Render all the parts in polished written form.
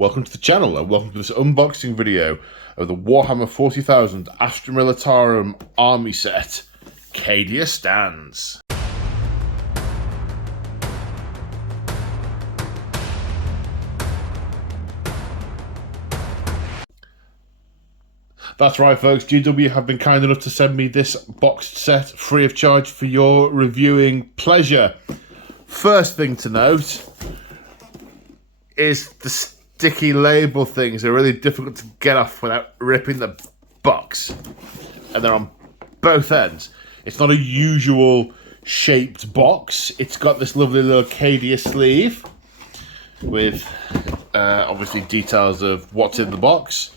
Welcome to the channel and welcome to this unboxing video of the Warhammer 40,000 Astra Militarum army set, Cadia Stands. That's right folks, GW have been kind enough to send me this boxed set free of charge for your reviewing pleasure. First thing to note is the sticky label things are really difficult to get off without ripping the box. And they're on both ends. It's not a usual shaped box. It's got this lovely little Cadia sleeve with obviously details of what's in the box.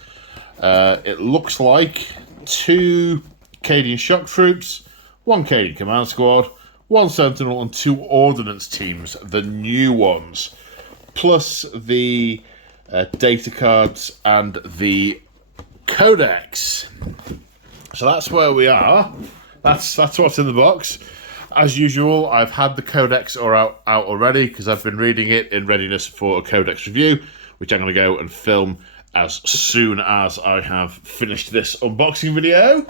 It looks like 2 Cadian shock troops, 1 Cadian command squad, 1 Sentinel and 2 Ordnance teams, the new ones, plus the data cards and the codex. So that's where we are. That's what's in the box. As usual, I've had the codex out already because I've been reading it in readiness for a codex review, which I'm going to go and film as soon as I have finished this unboxing video.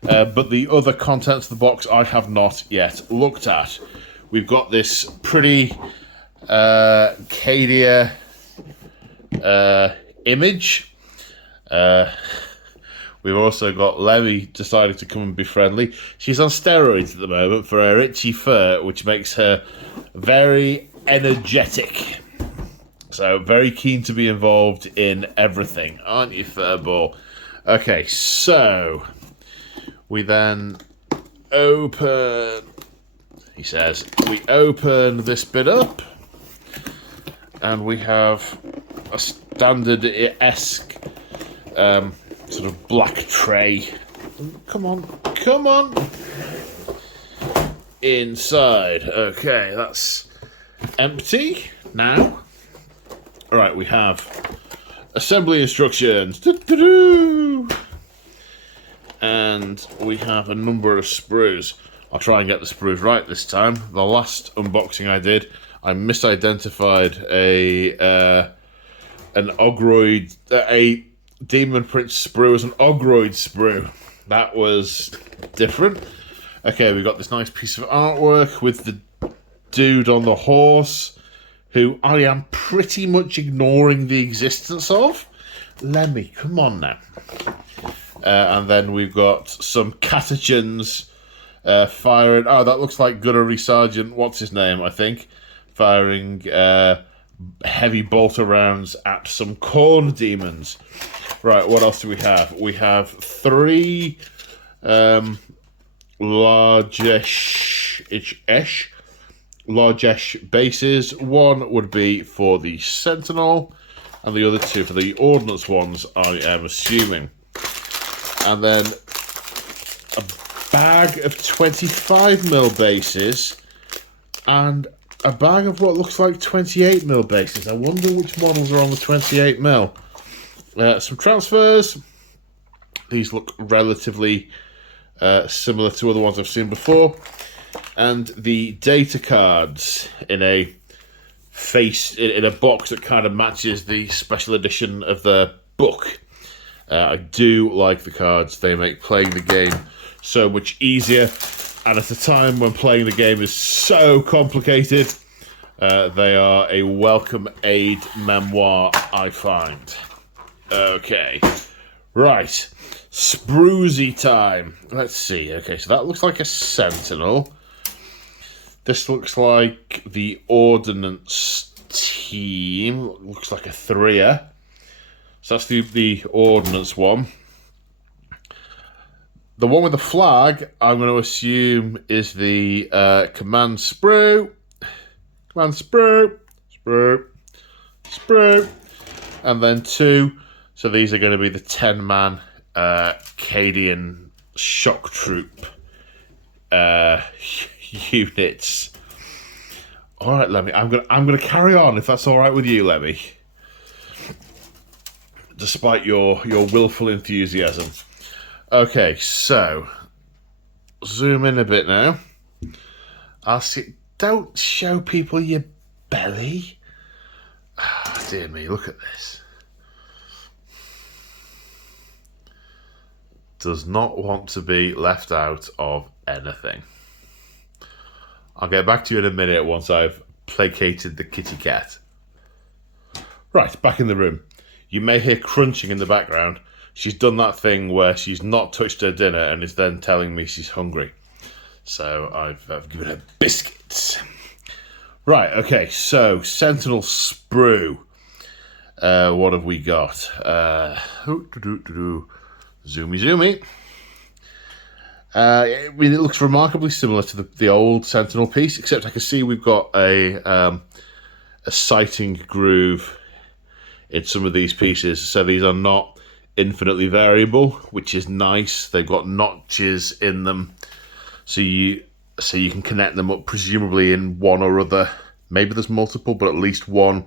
But the other contents of the box I have not yet looked at. We've got this pretty Cadia image. We've also got Lemmy decided to come and be friendly. She's on steroids at the moment for her itchy fur, which makes her very energetic. So, very keen to be involved in everything, aren't you, Furball? Okay, so we then open, he says, we open this bit up, and we have a standard-esque sort of black tray. Come on. Inside. Okay, that's empty now. All right, we have assembly instructions. And we have a number of sprues. I'll try and get the sprues right this time. The last unboxing I did, I misidentified an Ogroid, a Demon Prince sprue as an Ogroid sprue. That was different. Okay, we've got this nice piece of artwork with the dude on the horse, who I am pretty much ignoring the existence of. Lemmy, come on now. And then we've got some catechins firing. Oh, that looks like Gunnery Sergeant, what's his name, I think, firing heavy bolter rounds at some corn demons. Right, what else do we have? We have 3 large-ish bases. One would be for the Sentinel, and the other 2 for the Ordnance ones, I am assuming. And then a bag of 25mm bases, and a bag of what looks like 28mm bases. I wonder which models are on the 28mm. Some transfers. These look relatively similar to other ones I've seen before. And the data cards in a box that kind of matches the special edition of the book. I do like the cards. They make playing the game so much easier, and at a time when playing the game is so complicated, they are a welcome aid memoir, I find. Okay, right, Spruesy time. Let's see. Okay, so that looks like a Sentinel. This looks like the Ordnance team. Looks like a 3er. So that's the Ordnance one. The one with the flag, I'm going to assume, is the command sprue. Command sprue. And then 2. So these are going to be the 10-man Cadian shock troop units. All right, Lemmy. I'm gonna carry on if that's all right with you, Lemmy. Despite your willful enthusiasm. Okay, so zoom in a bit now. I'll see. Don't show people your belly. dear me, look at this. Does not want to be left out of anything. I'll get back to you in a minute once I've placated the kitty cat. Right, back in the room. You may hear crunching in the background. She's done that thing where she's not touched her dinner and is then telling me she's hungry. So I've given her biscuits. Right, okay, so Sentinel sprue. What have we got? Zoomy. I mean, it looks remarkably similar to the old Sentinel piece, except I can see we've got a sighting groove in some of these pieces. So these are not infinitely variable, which is nice. They've got notches in them, so you can connect them up presumably in one or other. Maybe there's multiple, but at least one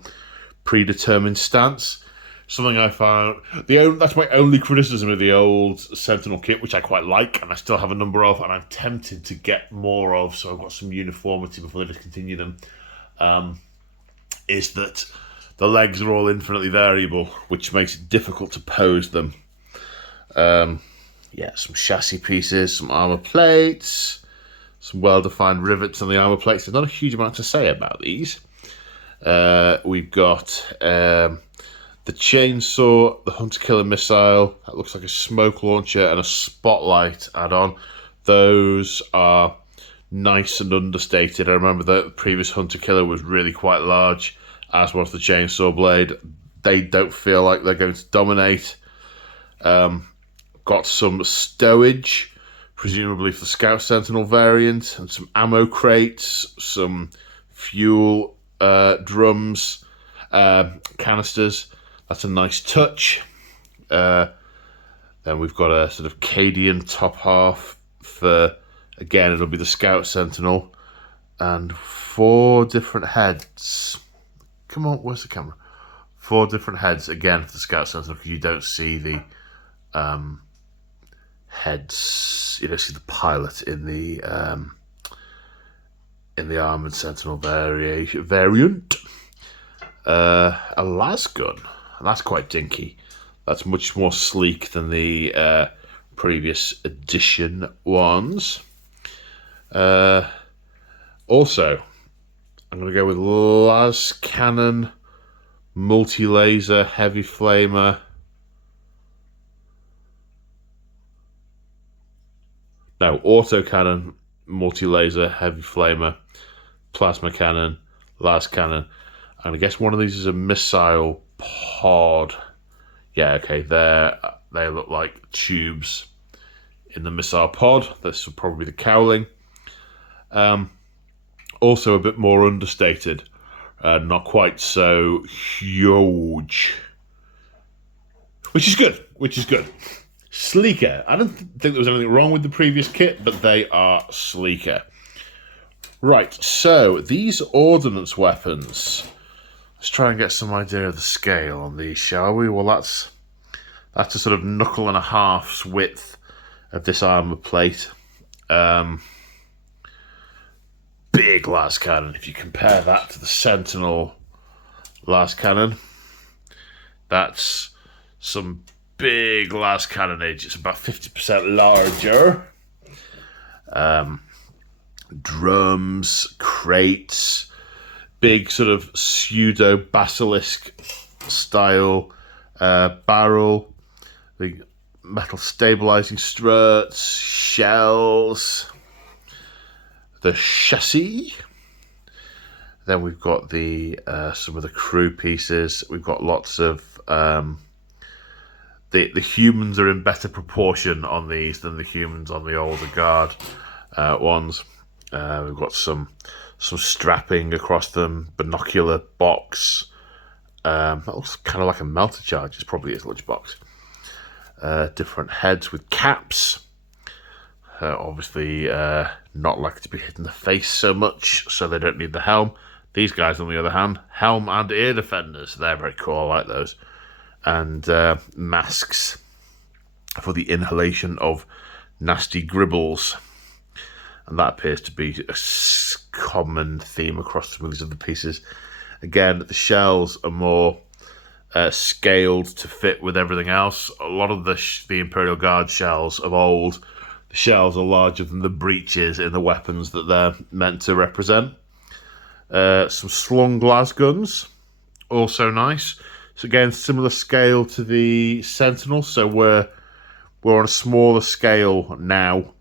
predetermined stance. Something I found, that's my only criticism of the old Sentinel kit, which I quite like, and I still have a number of, and I'm tempted to get more of, so I've got some uniformity before they discontinue them, is that the legs are all infinitely variable, which makes it difficult to pose them. Yeah, some chassis pieces, some armour plates, some well-defined rivets on the armour plates. There's not a huge amount to say about these. We've got the chainsaw, the hunter-killer missile, that looks like a smoke launcher, and a spotlight add-on. Those are nice and understated. I remember the previous hunter-killer was really quite large, as was the chainsaw blade. They don't feel like they're going to dominate. Got some stowage, presumably for the Scout Sentinel variant, and some ammo crates, some fuel drums, canisters. That's a nice touch. Then we've got a sort of Cadian top half for, again, it'll be the Scout Sentinel, and 4 different heads. Come on, where's the camera? 4 different heads, again, for the Scout Sentinel, because you don't see the heads, you don't see the pilot in the Armoured Sentinel variant. A lasgun. That's quite dinky. That's much more sleek than the previous edition ones. Also, I'm going to go with las cannon, multi-laser, heavy flamer. No, autocannon, multi-laser, heavy flamer, plasma cannon, las cannon. And I guess one of these is a missile pod. Yeah, okay, they look like tubes in the missile pod. This will probably be the cowling. Also a bit more understated. Not quite so huge. Which is good. Sleeker. I don't think there was anything wrong with the previous kit, but they are sleeker. Right, so these Ordnance weapons. Let's try and get some idea of the scale on these, shall we? Well, that's a sort of knuckle and a half's width of this armour plate. Big las cannon. If you compare that to the Sentinel las cannon, that's some big las cannonage. It's about 50% larger. Drums, crates, big sort of pseudo basilisk style barrel, big metal stabilizing struts, shells, the chassis. Then we've got the some of the crew pieces. We've got lots of the humans are in better proportion on these than the humans on the older guard ones. We've got some strapping across them, binocular box. That looks kind of like a melter charge. It's probably his lunchbox. Different heads with caps. Obviously not likely to be hit in the face so much, so they don't need the helm. These guys, on the other hand, helm and ear defenders. They're very cool. I like those. And masks for the inhalation of nasty gribbles. And that appears to be a common theme across some of these other pieces. Again, the shells are more scaled to fit with everything else. A lot of the Imperial Guard shells of old, the shells are larger than the breeches in the weapons that they're meant to represent. Some slung las guns, also nice. So again, similar scale to the Sentinel. So we're on a smaller scale now.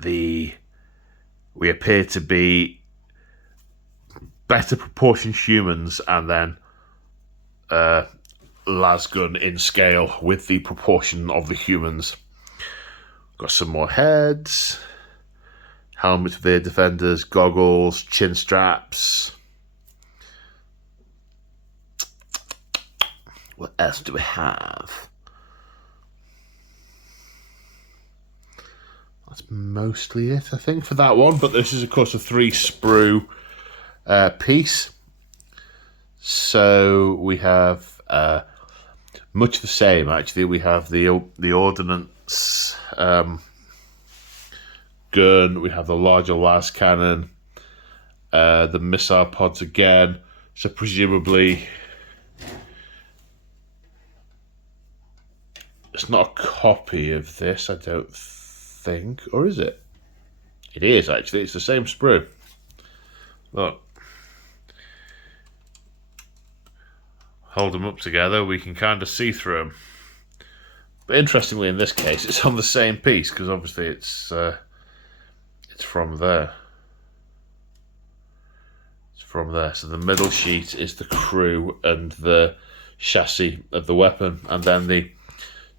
We appear to be better proportioned humans, and then lasgun in scale with the proportion of the humans. Got some more heads, helmets for the defenders, goggles, chin straps. What else do we have? That's mostly it, I think, for that one. But this is, of course, a 3 sprue piece. So we have much the same, actually. We have the Ordnance gun. We have the larger las cannon. The missile pods again. So presumably it's not a copy of this, I don't think. Or is it? It is, actually. It's the same sprue. Look. Hold them up together, we can kind of see through them. But interestingly, in this case, it's on the same piece, because obviously it's from there. It's from there. So the middle sheet is the crew and the chassis of the weapon, and then the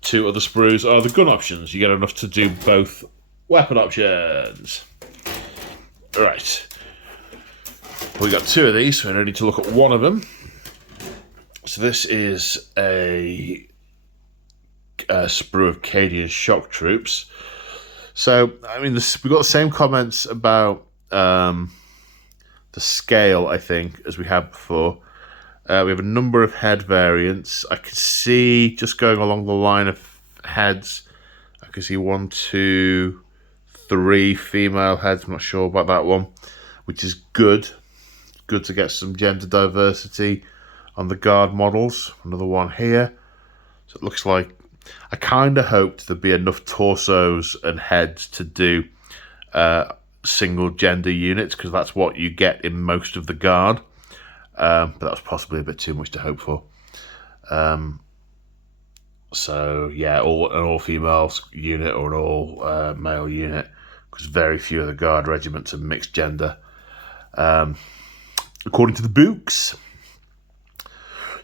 2 other sprues are the gun options. You get enough to do both weapon options. Right. We got 2 of these, so we only need to look at one of them. So this is a sprue of Cadian shock troops. So, I mean, we got the same comments about the scale, I think, as we had before. We have a number of head variants. I could see, just going along the line of heads, I could see 1, 2, 3 female heads. I'm not sure about that one, which is good. Good to get some gender diversity on the guard models. Another one here. So it looks like, I kind of hoped there'd be enough torsos and heads to do single gender units, because that's what you get in most of the guard. But that was possibly a bit too much to hope for. So yeah, an all female unit or an all male unit, because very few of the guard regiments are mixed gender, according to the books.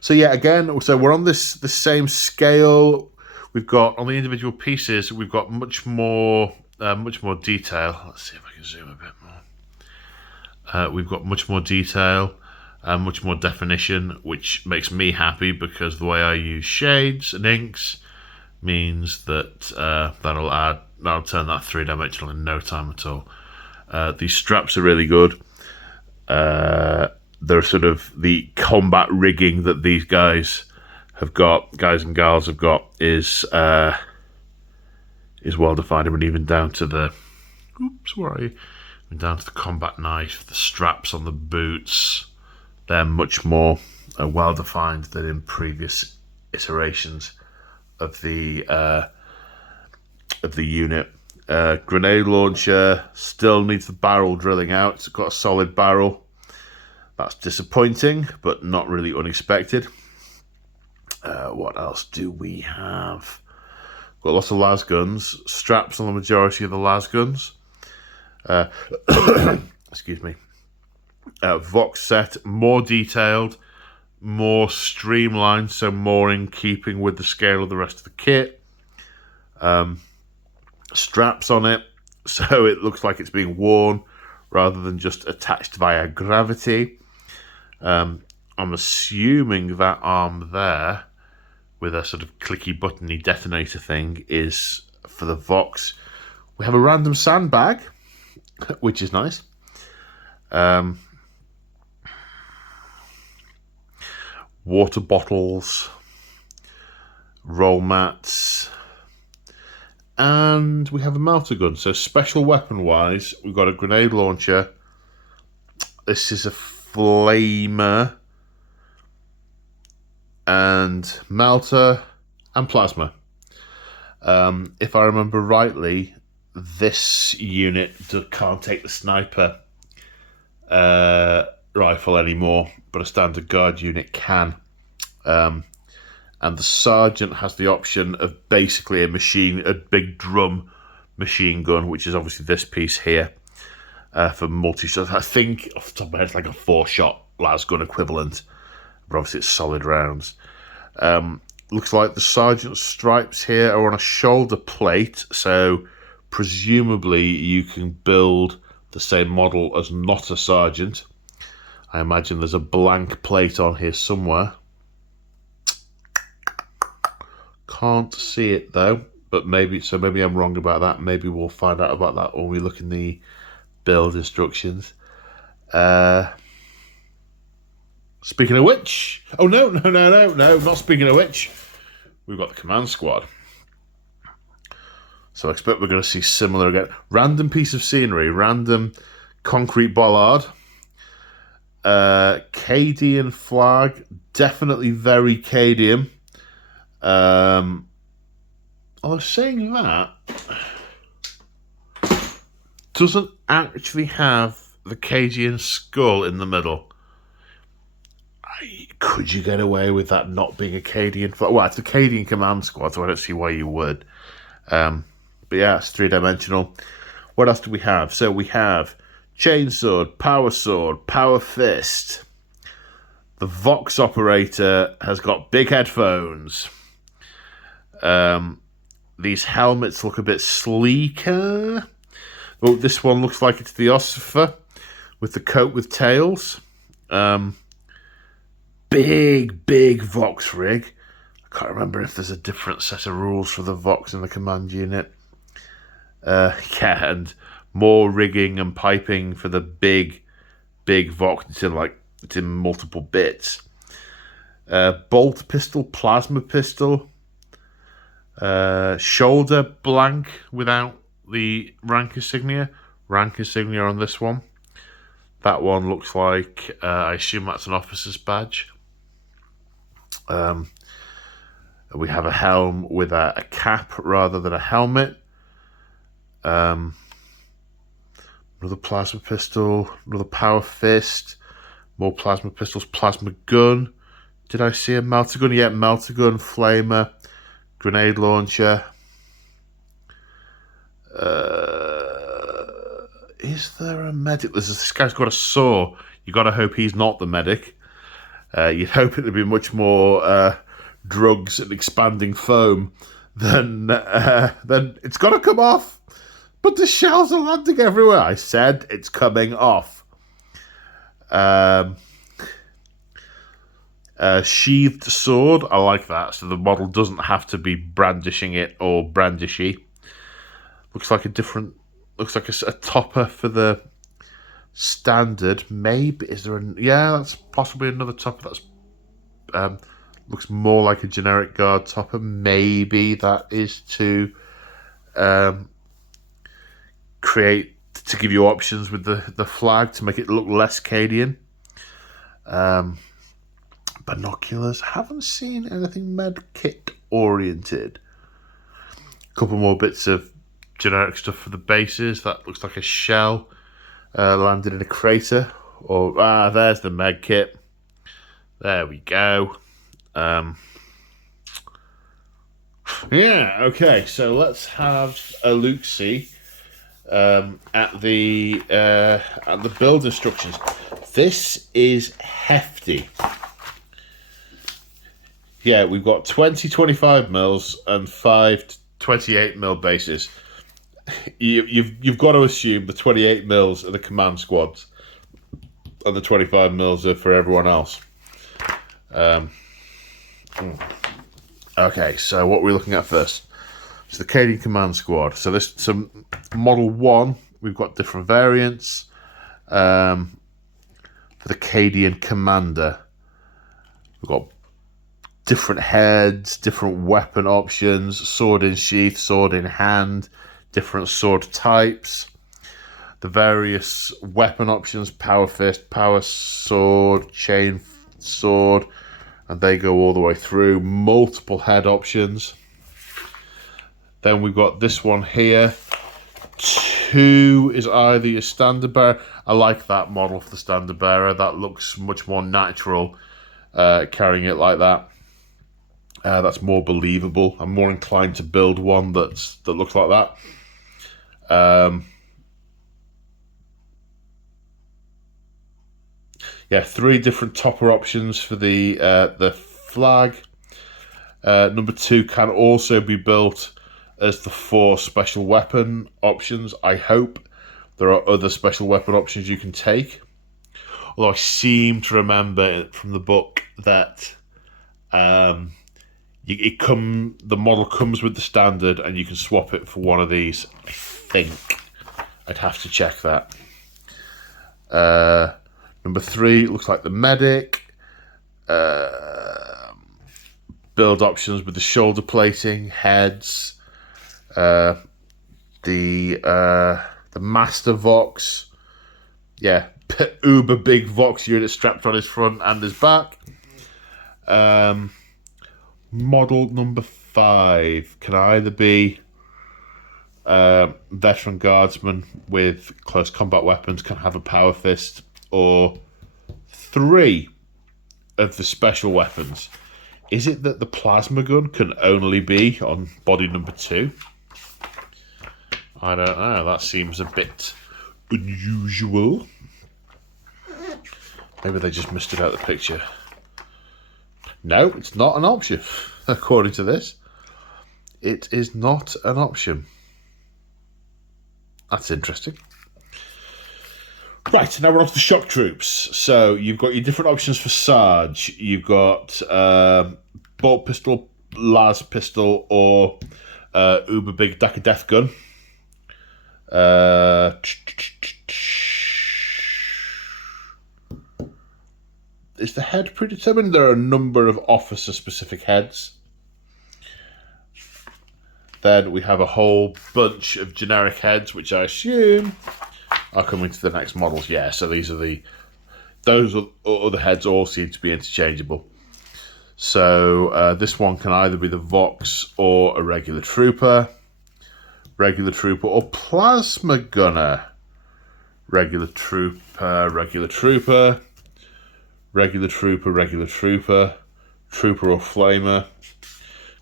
So yeah, again, so we're on the same scale. We've got, on the individual pieces, we've got much more detail. Let's see if I can zoom a bit more. We've got much more detail, much more definition, which makes me happy, because the way I use shades and inks means that that'll turn that 3-dimensional in no time at all. These straps are really good. They're sort of the combat rigging that these guys and girls have got, is well defined. I mean, even down to the down to the combat knife, the straps on the boots, they're much more well defined than in previous iterations of the unit. Grenade launcher still needs the barrel drilling out. It's got a solid barrel. That's disappointing, but not really unexpected. What else do we have? Got lots of las guns. Straps on the majority of the las guns. Excuse me. Vox set, more detailed, more streamlined, so more in keeping with the scale of the rest of the kit. Straps on it, so it looks like it's being worn rather than just attached via gravity. I'm assuming that arm there, with a sort of clicky buttony detonator thing, is for the Vox. We have a random sandbag, which is nice. Water bottles, roll mats, and we have a melter gun. So special weapon wise, we've got a grenade launcher. This is a flamer. and melter and plasma. If I remember rightly, this unit can't take the sniper rifle anymore, but a standard guard unit can. And the sergeant has the option of basically a big drum machine gun, which is obviously this piece here, for multi-shots. I think off the top of my head it's like a 4-shot las gun equivalent, but obviously it's solid rounds. Looks like the sergeant's stripes here are on a shoulder plate, so presumably you can build the same model as not a sergeant. I imagine there's a blank plate on here somewhere. Can't see it though, but maybe I'm wrong about that. Maybe we'll find out about that when we look in the build instructions. Speaking of which, oh no, not speaking of which, we've got the command squad. So I expect we're going to see similar again. Random piece of scenery, random concrete bollard. Cadian flag, definitely very Cadian. Although saying that, doesn't actually have the Cadian skull in the middle. Could you get away with that not being a Cadian flag? Well, it's a Cadian command squad, so I don't see why you would. But yeah, it's 3-dimensional. What else do we have? So we have chainsword, power fist. The Vox operator has got big headphones. These helmets look a bit sleeker. Oh, this one looks like it's the Ossifer with the coat with tails. Big Vox rig. I can't remember if there's a different set of rules for the Vox in the command unit. And more rigging and piping for the big Vox. It's in multiple bits. Bolt pistol, plasma pistol. Shoulder blank without the rank insignia. Rank insignia on this one. That one looks like, I assume that's an officer's badge. We have a helm with a cap rather than a helmet. Another plasma pistol, another power fist, more plasma pistols, plasma gun. Did I see a melter gun? Yeah, melter gun, flamer, grenade launcher. Is there a medic? This guy's got a saw. You got to hope he's not the medic. You'd hope it'd be much more drugs and expanding foam than it's got to come off. But the shells are landing everywhere. I said it's coming off. Sheathed sword. I like that. So the model doesn't have to be brandishing it or brandishy. Looks like a topper for the standard. Maybe is there that's possibly another topper that's looks more like a generic guard topper. Maybe that is to give you options with the flag to make it look less Cadian. Binoculars. Haven't seen anything med kit oriented. A couple more bits of generic stuff for the bases. That looks like a shell landed in a crater. There's the med kit. There we go. Okay, so let's have a look-see at the build instructions. This is hefty. Yeah, we've got 20 25 mils and 5 28 mil bases. You've got to assume the 28 mils are the command squads, and the 25 mils are for everyone else. Okay, so what we're looking at first. So the Cadian command squad. So model 1, we've got different variants. For the Cadian commander, we've got different heads, different weapon options, sword in sheath, sword in hand, different sword types. The various weapon options: power fist, power sword, chain sword, and they go all the way through. Multiple head options. Then we've got this one here. 2 is either your standard bearer. I like that model for the standard bearer. That looks much more natural, carrying it like that. That's more believable. I'm more inclined to build one that looks like that. Yeah, 3 different topper options for the flag. Number 2 can also be built as the 4 special weapon options. I hope there are other special weapon options you can take. Although I seem to remember from the book that the model comes with the standard and you can swap it for one of these. I think. I'd have to check that. Number 3 looks like the medic. Build options with the shoulder plating, heads. The Master Vox, yeah, uber big Vox unit strapped on his front and his back. Model number 5 can either be veteran guardsman with close combat weapons, can have a power fist, or 3 of the special weapons. Is it that the plasma gun can only be on body number 2? I don't know. That seems a bit unusual. Maybe they just missed it out of the picture. No, it's not an option, according to this. It is not an option. That's interesting. Right, now we're on to the shock troops. So you've got your different options for Sarge. You've got bolt pistol, las pistol, or uber big Daka Death gun. Is the head predetermined? There are a number of officer-specific heads. Then we have a whole bunch of generic heads, which I assume are coming to the next models. Yeah, so these are those other heads all seem to be interchangeable. So this one can either be the Vox or a regular trooper or plasma gunner. Regular trooper, trooper or flamer.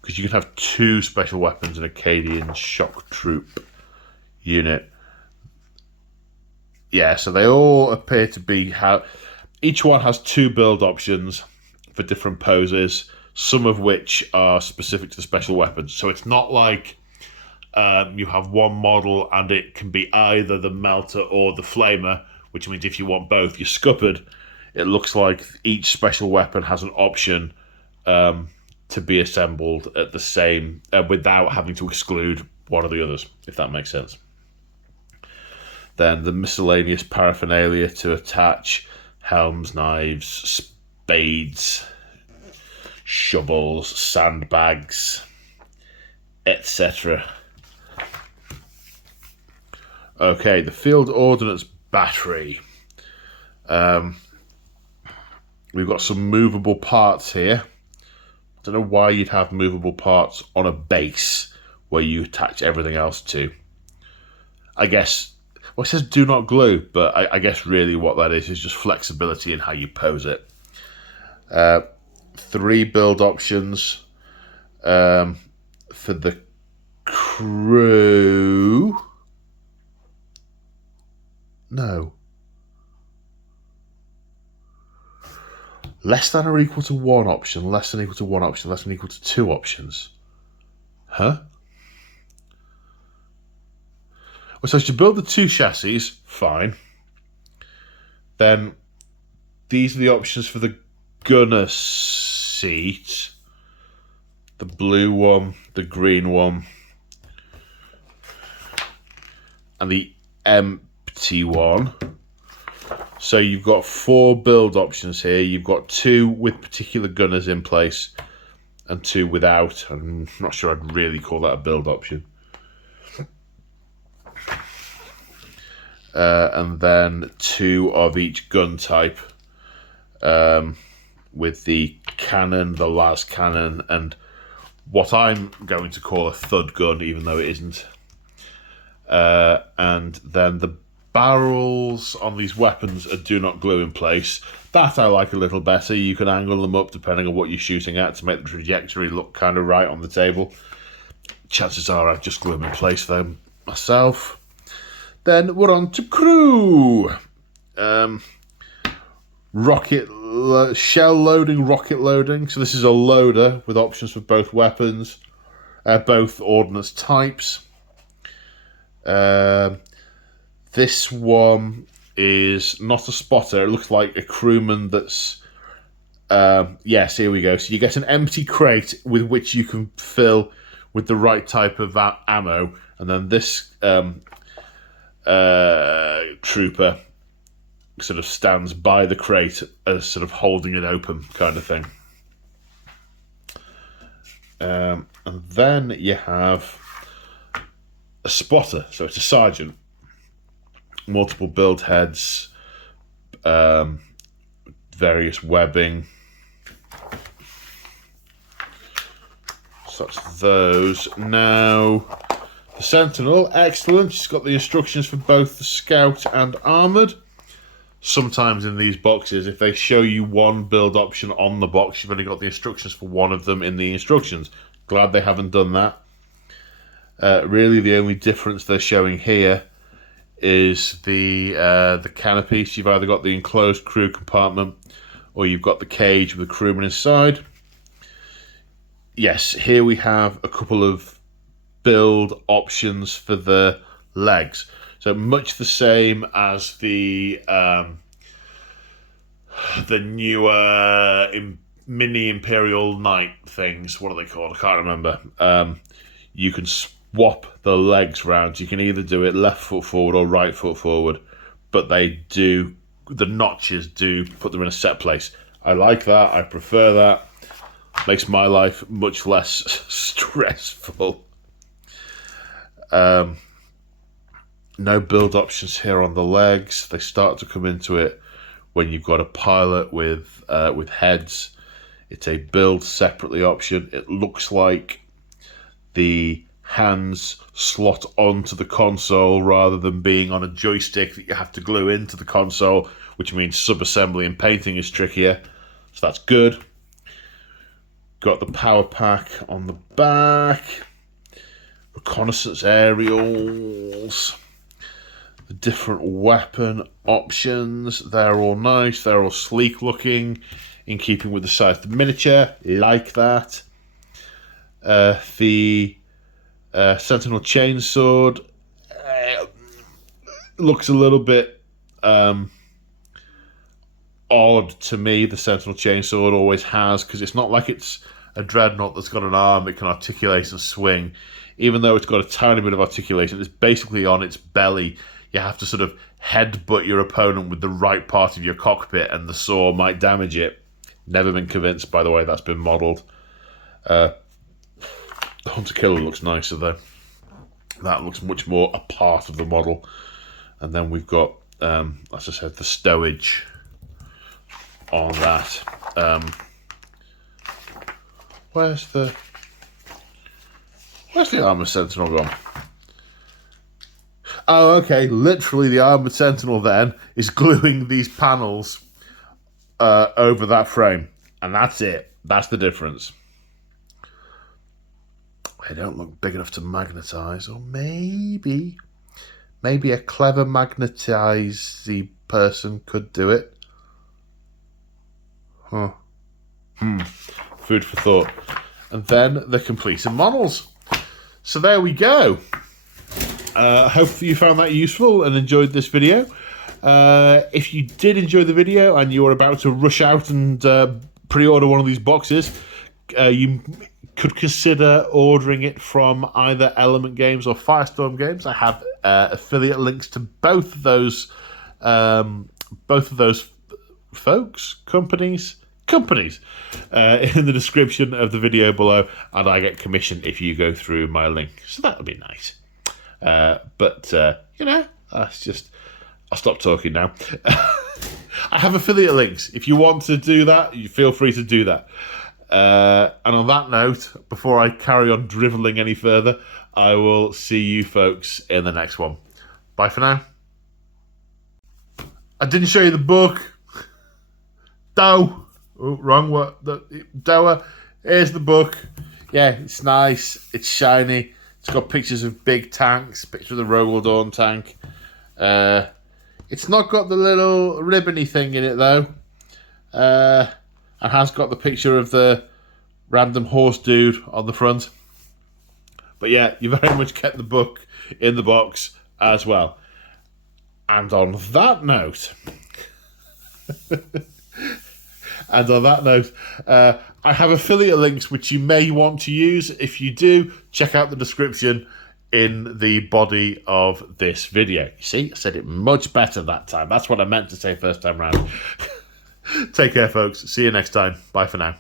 Because you can have 2 special weapons in a Cadian shock troop unit. Yeah, so they all appear to be each one has 2 build options for different poses, some of which are specific to the special weapons. So it's not like you have one model and it can be either the melter or the flamer, which means if you want both, you're scuppered. It looks like each special weapon has an option to be assembled at the same without having to exclude one of the others, if that makes sense. Then the miscellaneous paraphernalia to attach: helms, knives, spades, shovels, sandbags, etc. Okay, the field ordnance battery. We've got some movable parts here. I don't know why you'd have movable parts on a base where you attach everything else to. I guess, well, it says do not glue, but I guess really what that is just flexibility in how you pose it. 3 build options for the crew. No. Less than or equal to 1 option, less than equal to 1 option, less than equal to 2 options. Huh? Well, so to build the 2 chassis, fine. Then these are the options for the gunner seat. The blue one, the green one, and the empty one. So you've got 4 build options here. You've got 2 with particular gunners in place and 2 without. I'm not sure I'd really call that a build option. And then 2 of each gun type with the cannon, the las cannon, and what I'm going to call a thud gun, even though it isn't. And then the barrels on these weapons are do not glue in place. That I like a little better. You can angle them up depending on what you're shooting at to make the trajectory look kind of right on the table. Chances are I'd just glue them in place though myself. Then we're on to crew. Shell loading, rocket loading. So this is a loader with options for both weapons, both ordnance types. This one is not a spotter. It looks like a crewman that's... yes, here we go. So you get an empty crate with which you can fill with the right type of ammo. And then this trooper sort of stands by the crate as sort of holding it open kind of thing. And then you have a spotter. So it's a sergeant. Multiple build heads, various webbing. So that's those. Now, the Sentinel, excellent. She's got the instructions for both the Scout and Armoured. Sometimes in these boxes, if they show you one build option on the box, you've only got the instructions for one of them in the instructions. Glad they haven't done that. Really, the only difference they're showing here is the canopy. So you've either got the enclosed crew compartment or you've got the cage with the crewman inside. Yes, here we have a couple of build options for the legs. So much the same as the newer mini Imperial Knight things. What are they called? I can't remember. You can swap the legs round. You can either do it left foot forward or right foot forward, but the notches do put them in a set place. I like that. I prefer that. Makes my life much less stressful. No build options here on the legs. They start to come into it when you've got a pilot with heads. It's a build separately option. It looks like the hands slot onto the console rather than being on a joystick that you have to glue into the console, which means sub-assembly and painting is trickier. So that's good. Got the power pack on the back. Reconnaissance aerials. The different weapon options. They're all nice. They're all sleek looking, in keeping with the size of the miniature. Like that. The Sentinel chainsword looks a little bit odd to me. The Sentinel chainsword always has, because it's not like it's a dreadnought that's got an arm it can articulate and swing. Even though it's got a tiny bit of articulation, it's basically on its belly. You have to sort of headbutt your opponent with the right part of your cockpit and the saw might damage it. Never been convinced by the way that's been modelled. The Hunter Killer looks nicer though. That looks much more a part of the model. And then we've got, as I said, the stowage on that. Where's the Armoured Sentinel gone? Oh, okay. Literally, the Armoured Sentinel then is gluing these panels over that frame. And that's it. That's the difference. They don't look big enough to magnetize, or maybe a clever magnetize person could do it. Huh. Food for thought. And then the completed models. So there we go. Hopefully you found that useful and enjoyed this video. If you did enjoy the video and you're about to rush out and pre-order one of these boxes, you could consider ordering it from either Element Games or Firestorm Games. I have affiliate links to both of those companies in the description of the video below, and I get commission if you go through my link, so that would be nice. But you know, that's just, I'll stop talking now. I have affiliate links. If you want to do that, you feel free to do that. And on that note, before I carry on drivelling any further, I will see you folks in the next one. Bye for now. I didn't show you the book. Doe. Oh, wrong word. Doa. Here's the book. Yeah, it's nice. It's shiny. It's got pictures of big tanks. Picture of the Rogaldorn tank. It's not got the little ribbony thing in it, though. And has got the picture of the random horse dude on the front. But yeah, you very much get the book in the box as well. And on that note... I have affiliate links which you may want to use. If you do, check out the description in the body of this video. You see, I said it much better that time. That's what I meant to say first time round. Take care, folks. See you next time. Bye for now.